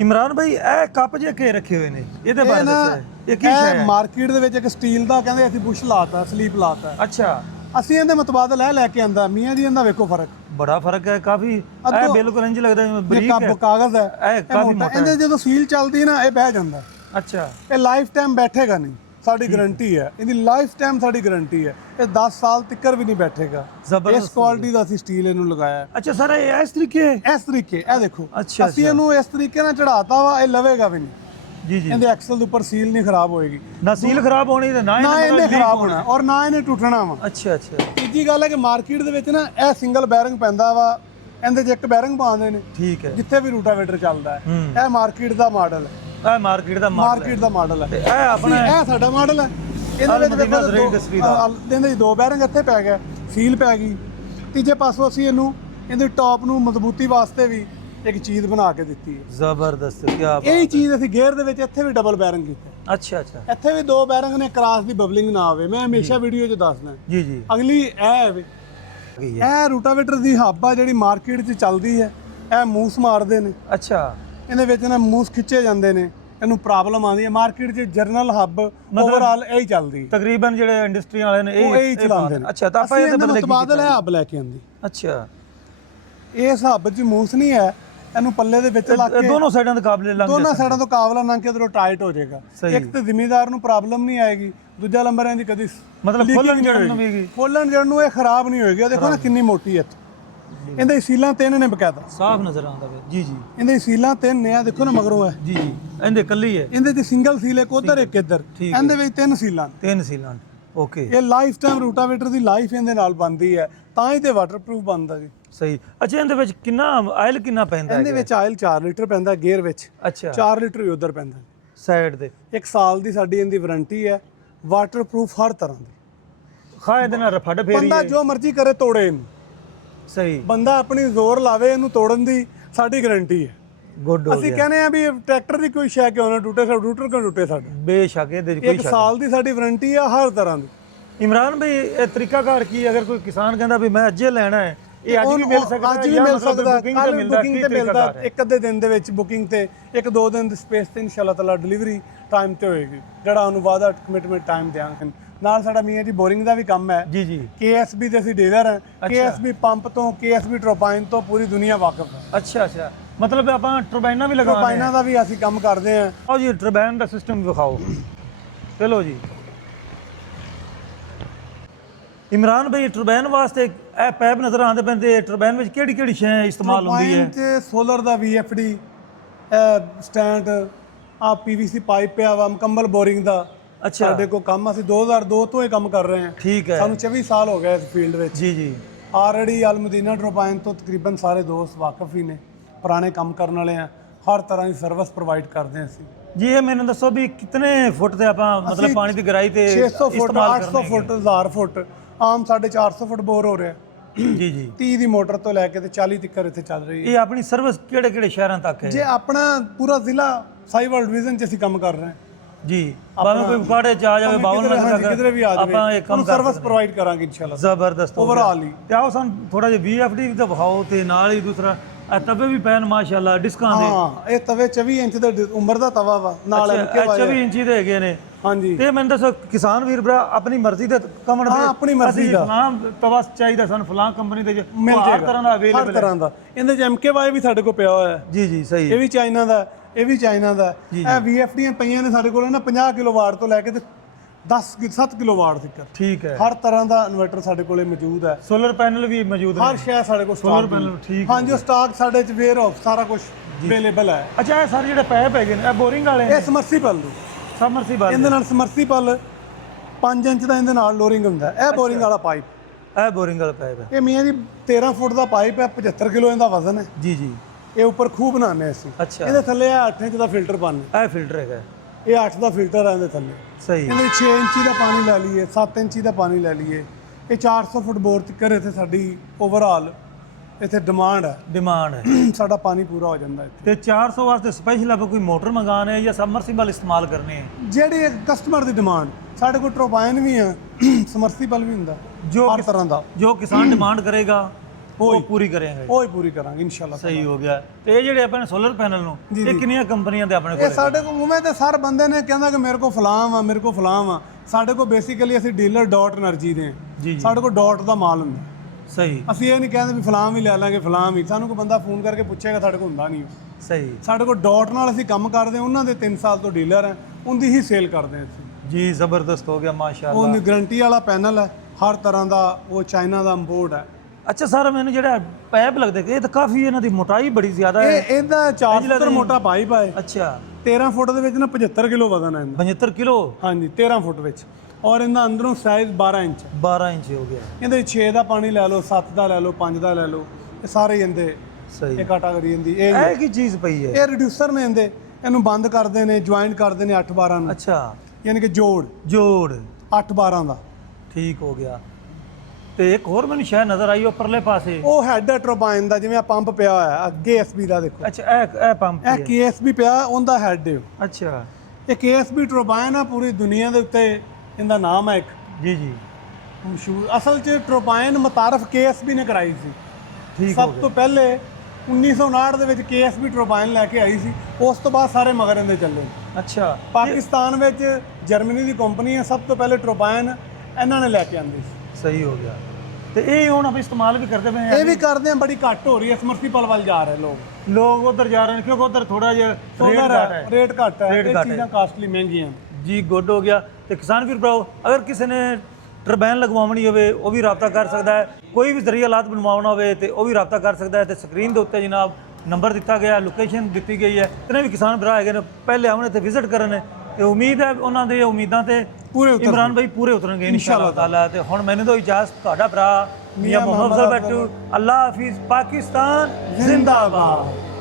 ਇਮਰਾਨ ਭਾਈ ਇਹ ਕੱਪ ਜੇ ਕੇ ਰੱਖੇ ਹੋਏ ਨੇ ਇਹਦੇ ਬਾਰੇ ਦੱਸੋ ਇਹ ਕੀ ਸ਼ੈ ਹੈ? ਮਾਰਕੀਟ ਦੇ ਵਿੱਚ ਇੱਕ ਸਟੀਲ ਦਾ ਕਹਿੰਦੇ ਅਸੀਂ ਬੁਸ਼ ਲਾਤਾ, ਸਲੀਪ ਲਾਤਾ। ਅੱਛਾ, ਅਸੀਂ ਇਹਦੇ ਮੁਤਬਾਦਲ ਲੈ ਕੇ ਆਂਦਾ ਮੀਆਂ ਜੀ, ਇਹਦਾ ਵੇਖੋ ਫਰਕ ਬੜਾ ਫਰਕ ਹੈ ਕਾਫੀ। ਇਹ ਬਿਲਕੁਲ ਇੰਜ ਲੱਗਦਾ ਜਿਵੇਂ ਬਰੀਕ ਹੈ, ਕਾਗਜ਼ ਹੈ, ਇਹ ਕਾਫੀ ਮੋਟਾ ਇਹਦੇ ਜਦੋਂ ਸੀਲ ਚੱਲਦੀ ਨਾ ਇਹ ਬਹਿ ਜਾਂਦਾ। ਅੱਛਾ, ਇਹ ਲਾਈਫ ਟਾਈਮ ਬੈਠੇਗਾ ਨਹੀਂ, ਸਾਡੀ ਗਾਰੰਟੀ ਹੈ ਇਹਦੀ, ਲਾਈਫ ਟਾਈਮ ਸਾਡੀ ਗਾਰੰਟੀ ਹੈ। ਇਹ 10 ਸਾਲ ਤੱਕ ਵੀ ਨਹੀਂ ਬੈਠੇਗਾ। ਇਸ ਕੁਆਲਿਟੀ ਦਾ ਅਸੀਂ ਸਟੀਲ ਇਹਨੂੰ ਲਗਾਇਆ। ਅੱਛਾ ਸਰ, ਇਹ ਇਸ ਤਰੀਕੇ ਇਹ ਦੇਖੋ, ਅੱਛਾ, ਅਸੀਂ ਇਹਨੂੰ ਇਸ ਤਰੀਕੇ ਨਾਲ ਚੜਾਤਾ ਵਾ, ਇਹ ਲਵੇਗਾ ਵੀ ਨਹੀਂ। ਜੀ ਜੀ, ਇਹਦੇ ਐਕਸਲ ਦੇ ਉੱਪਰ ਸੀਲ ਨਹੀਂ ਖਰਾਬ ਹੋਏਗੀ, ਨਾ ਸੀਲ ਖਰਾਬ ਹੋਣੀ ਤੇ ਨਾ ਇਹਨੇ ਖਰਾਬ ਹੋਣਾ ਔਰ ਨਾ ਇਹਨੇ ਟੁੱਟਣਾ ਵਾ। ਅੱਛਾ ਅੱਛਾ, ਤੀਜੀ ਗੱਲ ਹੈ ਕਿ ਮਾਰਕੀਟ ਦੇ ਵਿੱਚ ਨਾ ਇਹ ਸਿੰਗਲ ਬੈਰਿੰਗ ਪੈਂਦਾ ਵਾ, ਇਹਦੇ 'ਚ ਇੱਕ ਬੈਰਿੰਗ ਪਾਉਂਦੇ ਨੇ, ਠੀਕ ਹੈ, ਜਿੱਥੇ ਵੀ ਰੂਟਾਵੇਟਰ ਚੱਲਦਾ ਹੈ। ਇਹ ਮਾਰਕੀਟ ਦਾ ਮਾਡਲ ਹੈ, ਇਹ ਮਾਰਕੀਟ ਦਾ ਮਾਡਲ ਹੈ। ਇਹ ਆਪਣਾ ਇਹ ਸਾਡਾ ਮਾਡਲ ਹੈ। ਇਹਦੇ ਵਿੱਚ ਦੇਖੋ ਦੋ ਬੈਰਿੰਗ ਇੱਥੇ ਪੈ ਗਏ, ਸੀਲ ਪੈ ਗਈ। ਤੀਜੇ ਪਾਸੋਂ ਅਸੀਂ ਇਹਦੀ ਟੌਪ ਨੂੰ ਮਜ਼ਬੂਤੀ ਵਾਸਤੇ ਵੀ ਇੱਕ ਚੀਜ਼ ਬਣਾ ਕੇ ਦਿੱਤੀ ਹੈ। ਜ਼ਬਰਦਸਤ, ਕੀ ਬਾਤ। ਇਹ ਚੀਜ਼ ਅਸੀਂ ਗੇਅਰ ਦੇ ਵਿੱਚ ਇੱਥੇ ਵੀ ਡਬਲ ਬੈਰਿੰਗ ਕੀਤਾ। ਅੱਛਾ ਅੱਛਾ, ਇੱਥੇ ਵੀ 2 ਬੈਰਿੰਗ ਨੇ, ਕ੍ਰਾਸ ਦੀ ਬਬਲਿੰਗ ਨਾ ਆਵੇ। ਮੈਂ ਹਮੇਸ਼ਾ ਵੀਡੀਓ 'ਚ ਦੱਸਦਾ। ਜੀ ਜੀ, ਅਗਲੀ ਇਹ ਰੂਟਾਵੇਟਰ ਦੀ ਹੱਬ ਆ ਜਿਹੜੀ ਮਾਰਕੀਟ 'ਚ ਚੱਲਦੀ ਹੈ। ਇਹ ਮੂਸ ਮਾਰਦੇ ਨੇ। ਅੱਛਾ, ਇਹਦੇ ਵਿੱਚ ਨਾ ਮੂਸ ਖਿੱਚੇ ਜਾਂਦੇ ਨੇ, ਇਹਨੂੰ ਪ੍ਰੋਬਲਮ ਆਉਂਦੀ ਹੈ। ਮਾਰਕੀਟ 'ਚ ਜਰਨਲ ਹੱਬ ਓਵਰਆਲ ਇਹ ਹੀ ਚੱਲਦੀ, ਤਕਰੀਬਨ ਜਿਹੜੇ ਇੰਡਸਟਰੀ ਵਾਲੇ ਨੇ ਇਹ ਹੀ ਚਲਾਉਂਦੇ ਨੇ। ਅੱਛਾ, ਤਾਂ ਆਪਾਂ ਇਹਦੇ ਬਦਲੇ ਮੁਤਬਾਦਲ ਹੈ ਹੱਬ ਲੈ ਕੇ ਆਂਦੀ। ਅੱਛਾ, ਇਸ ਹੱਬ 'ਚ ਮੂਸ ਨਹੀਂ ਹੈ, ਇਹਨੂੰ ਪੱਲੇ ਦੇ ਵਿੱਚ ਲਾ ਕੇ ਦੋਨੋਂ ਸਾਈਡਾਂ ਦੇ ਕਾਬਲੇ ਲੰਘ ਦੋਨਾਂ ਸਾਈਡਾਂ ਤੋਂ ਕਾਬਲਾ ਲੰਘ ਕੇ ਉਧਰੋਂ ਟਾਈਟ ਹੋ ਜਾਏਗਾ। ਇੱਕ ਤੇ ਜ਼ਿਮੀਦਾਰ ਨੂੰ ਪ੍ਰੋਬਲਮ ਨਹੀਂ ਆਏਗੀ, ਦੂਜਾ ਨੰਬਰ ਇਹਦੀ ਕਦੀ ਮਤਲਬ ਖੋਲਣ ਜੜਨ ਨੂੰ ਵੀ ਖੋਲਣ ਜੜਨ ਨੂੰ ਇਹ ਖਰਾਬ ਨਹੀਂ ਹੋਏਗੀ। ਦੇਖੋ ਨਾ ਕਿੰਨੀ ਮੋਟੀ ਹੈ। ਇਹਦੇ ਸੀਲਾਂ 3 ਨੇ ਬਕਾਇਦਾ, ਸਾਫ਼ ਨਜ਼ਰ ਆਉਂਦਾ ਵੇ। ਜੀ ਜੀ, ਇਹਦੇ ਸੀਲਾਂ 3 ਨੇ, ਆ ਦੇਖੋ ਨਾ ਮਗਰੋਂ ਹੈ। ਜੀ ਜੀ, ਇਹਦੇ ਕੱਲੀ ਹੈ, ਇਹਦੇ 'ਚ ਸਿੰਗਲ ਸੀਲ ਇੱਕ ਉਧਰ ਇੱਕ ਇੱਧਰ, ਇਹਦੇ ਵਿੱਚ 3 ਸੀਲਾਂ ਨੇ। 3 ਸੀਲਾਂ। ਓਕੇ, ਇਹ ਲਾਈਫ ਟਾਈਮ ਰੂਟਾਵੇਟਰ ਦੀ ਲਾਈਫ ਇਹਦੇ ਨਾਲ ਬਣਦੀ ਹੈ, ਤਾਂ ਹੀ ਤੇ ਵਾਟਰਪ੍ਰੂਫ ਬਣਦਾ ਜੀ। ਸਹੀ। ਅੱਛਾ, ਇਹਦੇ ਵਿੱਚ ਕਿੰਨਾ ਆਇਲ ਕਿੰਨਾ ਪੈਂਦਾ ਹੈ? ਇਹਦੇ ਵਿੱਚ ਆਇਲ 4 ਲੀਟਰ ਪੈਂਦਾ ਗੇਅਰ ਵਿੱਚ। ਅੱਛਾ, 4 ਲੀਟਰ ਹੀ ਉਧਰ ਪੈਂਦਾ ਸਾਈਡ ਤੇ। 1 ਸਾਲ ਦੀ ਸਾਡੀ ਇਹਦੀ ਵਾਰੰਟੀ ਹੈ, ਵਾਟਰਪ੍ਰੂਫ ਹਰ ਤਰ੍ਹਾਂ ਦੀ। ਖਾ ਇਹਦੇ ਨਾਲ ਫੜ ਫੇਰੀ ਬੰਦਾ ਜੋ ਮਰਜ਼ੀ ਕਰੇ ਤੋੜੇ ਇਹਨੂੰ, ਸਹੀ। ਬੰਦਾ ਆਪਣੀ ਜ਼ੋਰ ਲਾਵੇ ਇਹਨੂੰ ਤੋੜਨ ਦੀ, ਸਾਡੀ ਗਾਰੰਟੀ ਹੈ। ਗੁੱਡ ਹੋ ਗਿਆ। ਅਸੀਂ ਕਹਿੰਦੇ ਆ ਵੀ ਟਰੈਕਟਰ ਦੀ ਕੋਈ ਸ਼ੈ ਕਿਉਂ ਨਾ ਟੁੱਟੇ, ਸਾਡਾ ਰੂਟਰ ਕਿਉਂ ਟੁੱਟੇ ਸਾਡਾ। ਬੇਸ਼ੱਕ ਇਹਦੇ 'ਚ ਕੋਈ 1 ਸਾਲ ਦੀ ਸਾਡੀ ਵਾਰੰਟੀ ਹੈ ਹਰ ਤਰ੍ਹਾਂ ਦੀ। ਇਮਰਾਨ ਭਾਈ, ਇਹ ਤਰੀਕਾਕਾਰ ਕੀ? ਅਗਰ ਕੋਈ ਕਿਸਾਨ ਕਹਿੰਦਾ ਵੀ ਮੈਂ ਅੱਜੇ ਲੈਣਾ ਹੈ, ਇਹ ਅੱਜ ਵੀ ਮਿਲ ਸਕਦਾ? ਅੱਜ ਵੀ ਮਿਲ ਸਕਦਾ, ਕੱਲ ਬੁਕਿੰਗ ਤੇ ਮਿਲਦਾ। 1 ਅੱਧੇ ਦਿਨ ਦੇ ਵਿੱਚ ਬੁਕਿੰਗ ਤੇ, 1-2 ਦਿਨ ਦੀ ਸਪੇਸ ਤੇ ਇਨਸ਼ਾਅੱਲਾ ਤਾਲਾ ਡਿਲੀਵਰੀ ਟਾਈਮ ਤੇ ਹੋਏਗੀ, ਜਿਹੜਾ ਉਹਨੂੰ ਵਾਅਦਾ ਕਮਿਟਮੈਂਟ ਟਾਈਮ ਦਿਆਂਗੇ। ਨਾਲ ਸਾਡਾ ਮੀਆਂ ਜੀ ਬੋਰਿੰਗ ਦਾ ਵੀ ਕੰਮ ਹੈ। ਜੀ ਜੀ, KSB ਦੇ ਅਸੀਂ ਡੀਲਰ ਹਾਂ। KSB ਪੰਪ ਤੋਂ, KSB ਟਰਬਾਈਨ ਤੋਂ ਪੂਰੀ ਦੁਨੀਆ ਵਾਕਿਫ ਹੈ। ਅੱਛਾ ਅੱਛਾ, ਮਤਲਬ ਆਪਾਂ ਟਰਬਾਈਨਾਂ ਵੀ ਲਗਾਉਂਦੇ ਹਾਂ? ਟਰਬਾਈਨਾਂ ਦਾ ਵੀ ਅਸੀਂ ਕੰਮ ਕਰਦੇ ਹਾਂ। ਆਓ ਜੀ, ਟਰਬਾਈਨ ਦਾ ਸਿਸਟਮ ਵਿਖਾਓ। ਚਲੋ ਜੀ ਇਮਰਾਨ ਭਾਈ, ਟਰਬਾਈਨ ਵਾਸਤੇ ਇਹ ਪੈਪ ਨਜ਼ਰ ਆਉਂਦੇ ਪੈਂਦੇ, ਟਰਬਾਈਨ ਵਿੱਚ ਕਿਹੜੀ ਕਿਹੜੀ ਸ਼ੈ ਇਸਤੇਮਾਲ ਹੁੰਦੀ ਹੈ? ਟਰਬਾਈਨ 'ਚ ਸੋਲਰ ਦਾ VFD ਸਟੈਂਡ, ਆ PVC ਪਾਈਪ ਪਿਆ ਵਾ, ਮੁਕੰਮਲ ਬੋਰਿੰਗ ਦਾ। ਅੱਛਾ, ਸਾਡੇ ਕੋਲ ਕੰਮ, ਅਸੀਂ 2002 ਤੋਂ ਇਹ ਕੰਮ ਕਰ ਰਹੇ ਹਾਂ। ਠੀਕ ਹੈ, ਸਾਨੂੰ 24 ਸਾਲ ਹੋ ਗਏ ਇਸ ਫੀਲਡ ਵਿੱਚ। ਜੀ ਜੀ। ਆਲਰੇਡੀ ਅਲਮਦੀਨਾ ਟਰਬਾਈਨ ਤੋਂ ਤਕਰੀਬਨ ਸਾਰੇ ਦੋਸਤ ਵਾਕਿਫ ਹੀ ਨੇ, ਪੁਰਾਣੇ ਕੰਮ ਕਰਨ ਵਾਲੇ ਆ। ਹਰ ਤਰ੍ਹਾਂ ਦੀ ਸਰਵਿਸ ਪ੍ਰੋਵਾਈਡ ਕਰਦੇ ਹਾਂ ਅਸੀਂ। ਜੀ, ਇਹ ਮੈਨੂੰ ਦੱਸੋ ਵੀ ਕਿਤਨੇ ਫੁੱਟ ਤੇ ਆਪਾਂ ਮਤਲਬ ਪਾਣੀ ਦੀ ਗਹਿਰਾਈ ਤੇ 600 ਫੁੱਟ, 800 ਫੁੱਟ, 1000 ਫੁੱਟ, ਆਮ 450 ਫੁੱਟ ਬੋਰ ਹੋ ਰਿਹਾ। ਜੀ ਜੀ, 30 ਦੀ ਮੋਟਰ ਤੋਂ ਲੈ ਕੇ ਤੇ 40 ਤੱਕ ਇੱਥੇ ਚੱਲ ਰਹੀ ਹੈ। ਇਹ ਆਪਣੀ ਸਰਵਿਸ ਕਿਹੜੇ ਕਿਹੜੇ ਸ਼ਹਿਰਾਂ ਤੱਕ ਹੈ? ਜੇ ਆਪਣਾ ਪੂਰਾ ਜ਼ਿਲ੍ਹਾ ਸਾਈਵਾਲ ਡਿਵੀਜ਼ਨ 'ਚ ਅਸੀਂ ਕੰਮ ਕਰ ਰਹੇ ਹਾਂ ਜੀ। ਭਾਵੇਂ ਕੋਈ ਫਾੜੇ ਚ ਆ ਜਾਵੇ, 52 ਨੰਬਰ ਕਿਧਰੇ ਵੀ ਆ ਜਾਵੇ, ਆਪਾਂ ਇਹ ਕੰਮ ਸਰਵਿਸ ਪ੍ਰੋਵਾਈਡ ਕਰਾਂਗੇ ਇਨਸ਼ਾਅੱਲਾ। ਜ਼ਬਰਦਸਤ ਓਵਰਆਲ ਹੀ। ਤੇ ਆਓ ਸਾਨੂੰ ਥੋੜਾ ਜਿਹਾ VFD ਵੀ ਤਾਂ ਵਿਖਾਓ, ਤੇ ਨਾਲ ਹੀ ਦੂਸਰਾ ਇਹ ਤਵੇ ਵੀ ਪੈਣ ਮਾਸ਼ਾਅੱਲਾ ਡਿਸਕਾਂ ਦੇ। ਹਾਂ, ਇਹ ਤਵੇ 24 ਇੰਚ ਦਾ ਉਮਰ ਦਾ ਤਵਾ ਵਾ, ਨਾਲ MK 24 ਇੰਚੀ ਦੇ ਹੈਗੇ ਨੇ। ਹਾਂਜੀ। ਤੇ ਮੈਨੂੰ ਦੱਸੋ, ਕਿਸਾਨ ਵੀਰ ਭਰਾ ਆਪਣੀ ਮਰਜ਼ੀ ਦੇ ਕਮਣ ਦੇ, ਆਪਣੀ ਮਰਜ਼ੀ ਦਾ ਫਲਾਂ ਤਵਾ ਚਾਹੀਦਾ ਸਾਨੂੰ, ਫਲਾਂ ਕੰਪਨੀ ਦੇ ਮਿਲ ਜਾਏਗਾ, ਹਰ ਤਰ੍ਹਾਂ ਦਾ ਅਵੇਲੇਬਲ ਹਰ ਤਰ੍ਹਾਂ ਦਾ। ਇਹਦੇ 'ਚ MKY ਵੀ ਸਾਡੇ ਕੋਲ ਪਿਆ ਹੋਇਆ ਹੈ। ਜੀ ਜੀ, ਸਹੀ। ਇਹ ਵੀ ਚਾਈਨਾ ਦਾ, ਇਹ ਵੀ ਚਾਈਨਾ ਦਾ। ਇਹ VFDਆਂ ਪਈਆਂ ਨੇ ਸਾਡੇ ਕੋਲ ਨਾ 50 ਕਿਲੋਵਾਟ ਤੋਂ ਲੈ ਕੇ ਤੇ 7 ਕਿਲੋਵਾਟ ਤੱਕ। ਠੀਕ ਹੈ, ਹਰ ਤਰ੍ਹਾਂ ਦਾ ਇਨਵਰਟਰ ਸਾਡੇ ਕੋਲੇ ਮੌਜੂਦ ਹੈ। ਸੋਲਰ ਪੈਨਲ ਵੀ ਮੌਜੂਦ ਨੇ? ਹਰ ਸ਼ੈ ਸਾਡੇ ਕੋਲ ਸੋਲਰ ਪੈਨਲ, ਠੀਕ। ਹਾਂਜੀ, ਸਟਾਕ ਸਾਡੇ 'ਚ ਵੇਅਰ ਆਫ ਸਾਰਾ ਕੁਝ ਅਵੇਲੇਬਲ ਹੈ। ਅੱਛਾ, ਇਹ ਸਾਰੇ ਜਿਹੜੇ ਪੈਪ ਹੈਗੇ ਨੇ, ਇਹ ਬੋਰਿੰਗ ਵਾਲੇ ਨੇ? ਇਹ ਸਮਰਸੀਬਲ ਨੂੰ, ਸਮਰਸੀਬਲ ਇਹਦੇ ਨਾਲ ਸਮਰਸੀਬਲ 5 ਇੰਚ ਦਾ ਇਹਦੇ ਨਾਲ ਲੋਰਿੰਗ ਹੁੰਦਾ। ਇਹ ਬੋਰਿੰਗ ਵਾਲਾ ਪਾਈਪ, ਇਹ ਬੋਰਿੰਗ ਵਾਲਾ ਪਾਈਪ ਹੈ। ਇਹ ਮੀਆਂ ਜੀ 13 ਫੁੱਟ ਦਾ ਪਾਈਪ ਹੈ, 75 ਕਿਲੋ ਇਹਦਾ ਵਜ਼ਨ ਹੈ। ਜੀ ਜੀ, ਇਹ ਉੱਪਰ ਖੂਹ ਬਣਾਉਂਦੇ ਅਸੀਂ। ਅੱਛਾ, ਇਹਦੇ ਥੱਲੇ 8 ਇੰਚ ਦਾ ਫਿਲਟਰ ਪਾਉਂਦੇ। ਇਹ ਫਿਲਟਰ ਹੈਗਾ? ਇਹ 8 ਦਾ ਫਿਲਟਰ ਹੈ ਇਹਦੇ ਥੱਲੇ। ਸਹੀ। ਇਹਦੇ 6 ਇੰਚੀ ਦਾ ਪਾਣੀ ਲੈ ਲਈਏ, 7 ਇੰਚੀ ਦਾ ਪਾਣੀ ਲੈ ਲਈਏ, ਇਹ 400 ਫੁੱਟ ਬੋਰ ਤੱਕ ਇੱਥੇ ਸਾਡੀ ਓਵਰਆਲ ਇੱਥੇ ਡਿਮਾਂਡ ਹੈ। ਸਾਡਾ ਪਾਣੀ ਪੂਰਾ ਹੋ ਜਾਂਦਾ ਇੱਥੇ। ਤੇ 400 ਵਾਸਤੇ ਸਪੈਸ਼ਲ ਆਪਾਂ ਕੋਈ ਮੋਟਰ ਮੰਗਾਣੇ ਜਾਂ ਸਮਰਸੀਬਲ ਇਸਤੇਮਾਲ ਕਰਨੇ ਹੈ? ਜਿਹੜੀ ਕਸਟਮਰ ਦੀ ਡਿਮਾਂਡ, ਸਾਡੇ ਕੋਲ ਟਰਬਾਈਨ ਵੀ ਆ, ਸਮਰਸੀਬਲ ਵੀ ਹੁੰਦਾ, ਜੋ ਹਰ ਤਰ੍ਹਾਂ ਦਾ। ਜੋ ਕਿਸਾਨ ਡਿਮਾਂਡ ਕਰੇਗਾ ਉਹ ਪੂਰੀ ਕਰਾਂਗੇ। ਉਹ ਹੀ ਪੂਰੀ ਕਰਾਂਗੇ ਇਨਸ਼ਾਅੱਲਾ। ਸਹੀ ਹੋ ਗਿਆ। ਤੇ ਇਹ ਜਿਹੜੇ ਆਪਣੇ ਸੋਲਰ ਪੈਨਲ ਨੂੰ ਇਹ ਕਿੰਨੀਆਂ ਕੰਪਨੀਆਂ ਦੇ ਆਪਣੇ ਇਹ ਕੋਲ? ਸਾਡੇ ਕੋਲ ਉਵੇਂ ਤੇ ਸਰ ਬੰਦੇ ਨੇ ਕਹਿੰਦਾ ਕਿ ਮੇਰੇ ਕੋਲ ਫਲਾਮ ਆ, ਮੇਰੇ ਕੋਲ ਫਲਾਮ ਆ। ਸਾਡੇ ਕੋਲ ਬੇਸਿਕਲੀ ਅਸੀਂ ਡੀਲਰ ਡਾਟ એનર્ਜੀ ਦੇ ਜੀ ਹਾਂ। ਸਾਡੇ ਕੋਲ ਡਾਟ ਦਾ ਮਾਲ ਹੁੰਦਾ। ਸਹੀ ਅਸੀਂ ਇਹ ਨਹੀਂ ਕਹਿੰਦੇ ਵੀ ਫਲਾਮ ਵੀ ਲੈ ਲਾਂਗੇ, ਫਲਾਮ ਹੀ। ਸਾਨੂੰ ਕੋਈ ਬੰਦਾ ਫੋਨ ਕਰਕੇ ਪੁੱਛੇਗਾ, ਸਾਡੇ ਕੋਲ ਹੁੰਦਾ ਨਹੀਂ। ਸਹੀ। ਸਾਡੇ ਕੋਲ ਡਾਟ ਨਾਲ ਅਸੀਂ ਕੰਮ ਕਰਦੇ ਹਾਂ, ਉਹਨਾਂ ਦੇ 3 ਸਾਲ ਤੋਂ ਡੀਲਰ ਹੈ, ਉਹਦੀ ਹੀ ਸੇਲ ਕਰਦੇ ਹਾਂ ਅਸੀਂ। ਜੀ ਜ਼ਬਰਦਸਤ ਹੋ ਗਿਆ ਮਾਸ਼ਾਅੱਲਾ। ਉਹਦੀ ਗਾਰੰਟੀ ਵਾਲਾ ਪੈਨਲ ਹੈ, ਹਰ ਤਰ੍ਹਾਂ ਦਾ। ਉਹ ਚਾਈਨਾ ਦਾ ਇੰਪੋਰਟ ਹੈ। ਅੱਛਾ ਸਰ, ਮੈਨੂੰ ਜਿਹੜਾ ਪੈਪ ਲੱਗਦੇ ਇਹ ਤਾਂ ਕਾਫੀ ਇਹਨਾਂ ਦੀ ਮੋਟਾਈ ਬੜੀ ਜ਼ਿਆਦਾ ਹੈ। ਇਹਦਾ 4 ਫੁੱਟ ਮੋਟਾ ਪਾਈਪ ਹੈ। ਅੱਛਾ। 13 ਫੁੱਟ ਦੇ ਵਿੱਚ ਨਾ 75 ਕਿਲੋ ਵਜ਼ਨ ਹੈ ਇਹਦਾ। 75 ਕਿਲੋ? ਹਾਂਜੀ 13 ਫੁੱਟ ਵਿੱਚ। ਔਰ ਇਹਦਾ ਅੰਦਰੋਂ ਸਾਈਜ਼ 12 ਇੰਚ। 12 ਇੰਚ ਹੋ ਗਿਆ। ਇਹਦੇ 6 ਦਾ ਪਾਣੀ ਲੈ ਲਓ, 7 ਦਾ ਲੈ ਲਓ, 5 ਦਾ ਲੈ ਲਓ, ਇਹ ਸਾਰੇ ਇਹਦੇ ਸਹੀ। ਇਹ ਕੈਟਾਗਰੀ ਇਹਦੀ। ਇਹ ਕੀ ਚੀਜ਼ ਪਈ ਹੈ? ਇਹ ਰਿਡਿਊਸਰ ਨੇ ਇਹਦੇ, ਇਹਨੂੰ ਬੰਦ ਕਰਦੇ ਨੇ, ਜੁਆਇੰਟ ਕਰਦੇ ਨੇ 8-12 ਨੂੰ। ਅੱਛਾ। ਯਾਨੀ ਕਿ ਜੋੜ 8-12 ਦਾ। ਠੀਕ ਹੋ ਗਿਆ। ਤੇ ਇੱਕ ਹੋਰ ਮੈਨੂੰ ਸ਼ਾਇਦ ਨਜ਼ਰ ਆਈ ਉੱਪਰਲੇ ਪਾਸੇ, ਉਹ ਹੈਡ ਹੈ ਟਰਬਾਈਨ ਦਾ, ਜਿਵੇਂ ਆ ਪੰਪ ਪਿਆ ਹੋਇਆ KSB ਦਾ। ਦੇਖੋ ਅੱਛਾ ਇਹ ਪੰਪ ਇਹ KSB ਪਿਆ, ਉਹਦਾ ਹੈਡ ਹੈ। ਅੱਛਾ। ਇਹ KSB ਟਰਬਾਈਨ ਆ, ਪੂਰੀ ਦੁਨੀਆ ਦੇ ਉੱਤੇ ਇਹਦਾ ਨਾਮ ਹੈ ਇੱਕ ਜੀ ਜੀ ਮਸ਼ਹੂਰ। ਅਸਲ 'ਚ ਟਰਬਾਈਨ ਮੁਤਾਰਫ KSB ਨੇ ਕਰਾਈ ਸੀ। ਠੀਕ ਹੋ ਸਭ ਤੋਂ ਪਹਿਲੇ 1959 ਦੇ ਵਿੱਚ KSB ਟਰਬਾਈਨ ਲੈ ਕੇ ਆਈ ਸੀ। ਉਸ ਤੋਂ ਬਾਅਦ ਸਾਰੇ ਮਗਰ ਇਹਦੇ ਚੱਲੇ। ਅੱਛਾ। ਪਾਕਿਸਤਾਨ ਵਿੱਚ ਜਰਮਨੀ ਦੀ ਕੰਪਨੀ ਹੈ, ਸਭ ਤੋਂ ਪਹਿਲੇ ਟਰਬਾਈਨ ਇਹਨਾਂ ਨੇ ਲੈ ਕੇ ਆਂਦੀ ਸੀ। ਸਹੀ ਹੋ ਗਿਆ। ਤੇ ਇਹ ਹੁਣ ਆਪਾਂ ਇਸਤੇਮਾਲ ਵੀ ਕਰਦੇ ਪਏ ਇਹ ਵੀ ਕਰਦੇ ਆ, ਬੜੀ ਘੱਟ ਹੋ ਰਹੀ ਹੈ। ਸਮਰਸੀਪਲ ਵੱਲ ਜਾ ਰਹੇ ਲੋਕ ਉਧਰ ਜਾ ਰਹੇ ਨੇ ਕਿਉਂਕਿ ਉਧਰ ਥੋੜਾ ਜਿਹਾ ਰੇਟ ਘੱਟ ਹੈ। ਇਹ ਚੀਜ਼ਾਂ ਕਾਸਟਲੀ ਮਹਿੰਗੀਆਂ। ਜੀ ਗੁੱਡ ਹੋ ਗਿਆ। ਤੇ ਕਿਸਾਨ ਵੀਰ ਭਰਾਓ, ਅਗਰ ਕਿਸੇ ਨੇ ਟਰਬਾਈਨ ਲਗਵਾਉਣੀ ਹੋਵੇ ਉਹ ਵੀ ਰਾਬਤਾ ਕਰ ਸਕਦਾ ਹੈ। ਕੋਈ ਵੀ ਜ਼ਰੀਆ ਲਾਤ ਬਣਵਾਉਣਾ ਹੋਵੇ ਤੇ ਉਹ ਵੀ ਰਾਬਤਾ ਕਰ ਸਕਦਾ ਹੈ। ਤੇ ਸਕਰੀਨ ਦੇ ਉੱਤੇ ਜਨਾਬ ਨੰਬਰ ਦਿੱਤਾ ਗਿਆ, ਲੋਕੇਸ਼ਨ ਦਿੱਤੀ ਗਈ ਹੈ। ਜਿਤਨੇ ਵੀ ਕਿਸਾਨ ਭਰਾ ਹੈਗੇ ਨੇ ਪਹਿਲੇ ਆਉਣ ਇੱਥੇ ਵਿਜ਼ਿਟ ਕਰਨ। ਤੇ ਉਮੀਦ ਹੈ ਉਹਨਾਂ ਦੇ ਉਮੀਦਾਂ ਤੇ ਇਮਰਾਨ ਭਾਈ ਪੂਰੇ ਉਤਰਨਗੇ ਇਨਸ਼ਾਅੱਲਾ ਤਾਲਾ। ਤੇ ਹੁਣ ਮੈਨੂੰ ਤਾਂ ਇਜਾਜ਼ਤ, ਤੁਹਾਡਾ ਭਰਾ ਮੀਆਂ ਮੁਹੰਮਦ ਬੱਟੂ। ਅੱਲਾ ਹਾਫਿਜ਼। ਪਾਕਿਸਤਾਨ ਜ਼ਿੰਦਾਬਾਦ।